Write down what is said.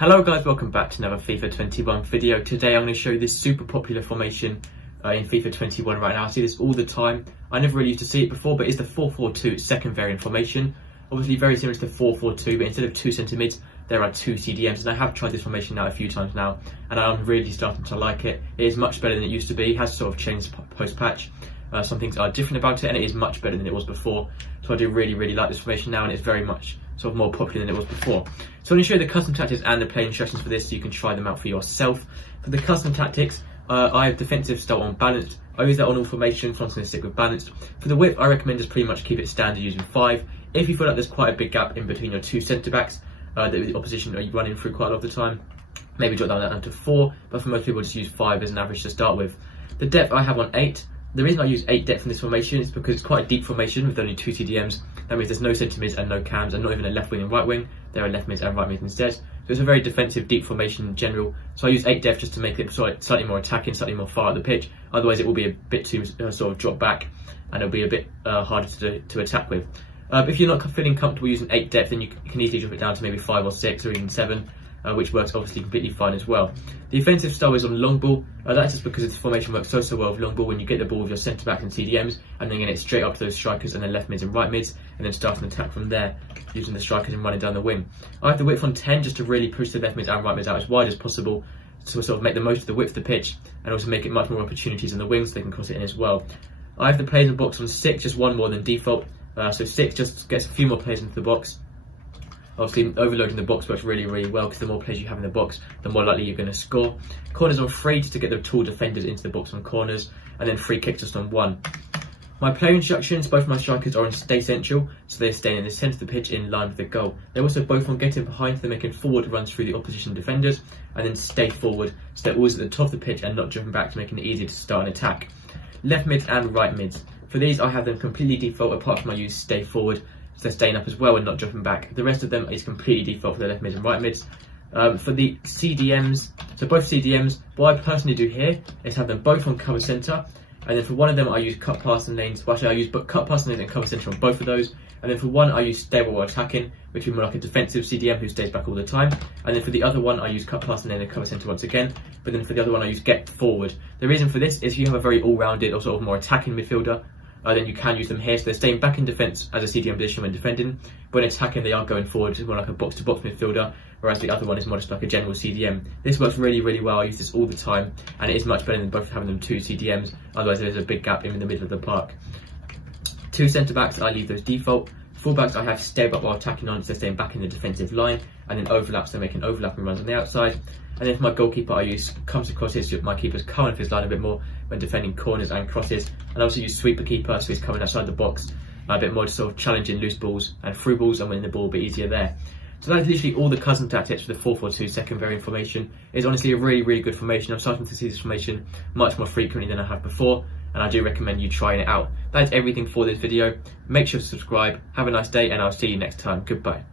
Hello guys, welcome back to another FIFA 21 video. Today I'm going to show you this super popular formation in FIFA 21 right now. I see this all the time. I never really used to see it before, but it's the 4-4-2 second variant formation. Obviously very similar to the 4-4-2, but instead of two centre mids, there are two CDMs. And I have tried this formation now a few times now, and I'm really starting to like it. It is much better than it used to be. It has sort of changed post-patch. Some things are different about it, and it is much better than it was before. So I do really like this formation now, and it's very much sort of more popular than it was before. So I'm going to show you the custom tactics and the play instructions for this so you can try them out for yourself. For the custom tactics, I have defensive style on balanced. I use that on all formations, so I'm going to stick with balanced. For the width, I recommend just pretty much keep it standard using 5. If you feel like there's quite a big gap in between your two centre backs that the opposition are running through quite a lot of the time, maybe drop that down to 4, but for most people just use 5 as an average to start with. The depth I have on 8. The reason I use 8 depth in this formation is because it's quite a deep formation with only 2 CDMs. That means there's no centre mids and no cams, and not even a left wing and right wing. There are left mids and right mids instead. So it's a very defensive, deep formation in general. So I use 8 depth just to make it slightly more attacking, slightly more far up the pitch. Otherwise it will be a bit too sort of drop back, and it'll be a bit harder to attack with. If you're not feeling comfortable using 8 depth, then you can easily drop it down to maybe 5 or 6 or even 7. Which works obviously completely fine as well. The offensive style is on long ball. That's just because this formation works so well with long ball when you get the ball with your centre back and CDMs, and then get it straight up to those strikers and then left mids and right mids, and then start an attack from there using the strikers and running down the wing. I have the width on 10 just to really push the left mids and right mids out as wide as possible to sort of make the most of the width of the pitch, and also make it much more opportunities in the wings so they can cross it in as well. I have the players in the box on 6, just one more than default. So 6 just gets a few more players into the box. Obviously, overloading the box works really well because the more players you have in the box, the more likely you're going to score. Corners on 3 just to get the tall defenders into the box on corners, and then free kicks just on 1. My player instructions, both my strikers are on stay central, so they're staying in the centre of the pitch in line with the goal. They're also both on getting behind, so they're making forward runs through the opposition defenders, and then stay forward, so they're always at the top of the pitch and not jumping back, to making it easier to start an attack. Left mids and right mids. For these, I have them completely default, apart from I use stay forward. So they're staying up as well and not dropping back. The rest of them is completely default for the left mids and right mids. For the CDMs, so both CDMs, what I personally do here is have them both on cover centre, and then for one of them I use cut passing lanes. Well, actually I use cut passing lanes and cover centre on both of those, and then for one I use stay while attacking, which would be more like a defensive CDM who stays back all the time, and then for the other one I use cut passing lane and cover centre once again, but then for the other one I use get forward. The reason for this is you have a very all-rounded or sort of more attacking midfielder, then you can use them here. So they're staying back in defence as a CDM position when defending. But when attacking, they are going forward. It's more like a box-to-box midfielder, whereas the other one is more just like a general CDM. This works really well. I use this all the time, and it is much better than both having them 2 CDMs. Otherwise, there's a big gap in the middle of the park. 2 centre-backs, I leave those default. Full-backs, I have stay up while attacking on, so they're staying back in the defensive line, and then overlaps, they're making overlapping runs on the outside. And then for my goalkeeper, I use comes across my keeper's coming off his line a bit more when defending corners and crosses. And I also use sweeper keeper, so he's coming outside the box a bit more, to sort of challenging loose balls and through balls and winning the ball a bit easier there. So that's literally all the custom tactics for the 4-4-2 second variant formation. It's honestly a really good formation. I'm starting to see this formation much more frequently than I have before, and I do recommend you trying it out. That's everything for this video. Make sure to subscribe, have a nice day, and I'll see you next time. Goodbye.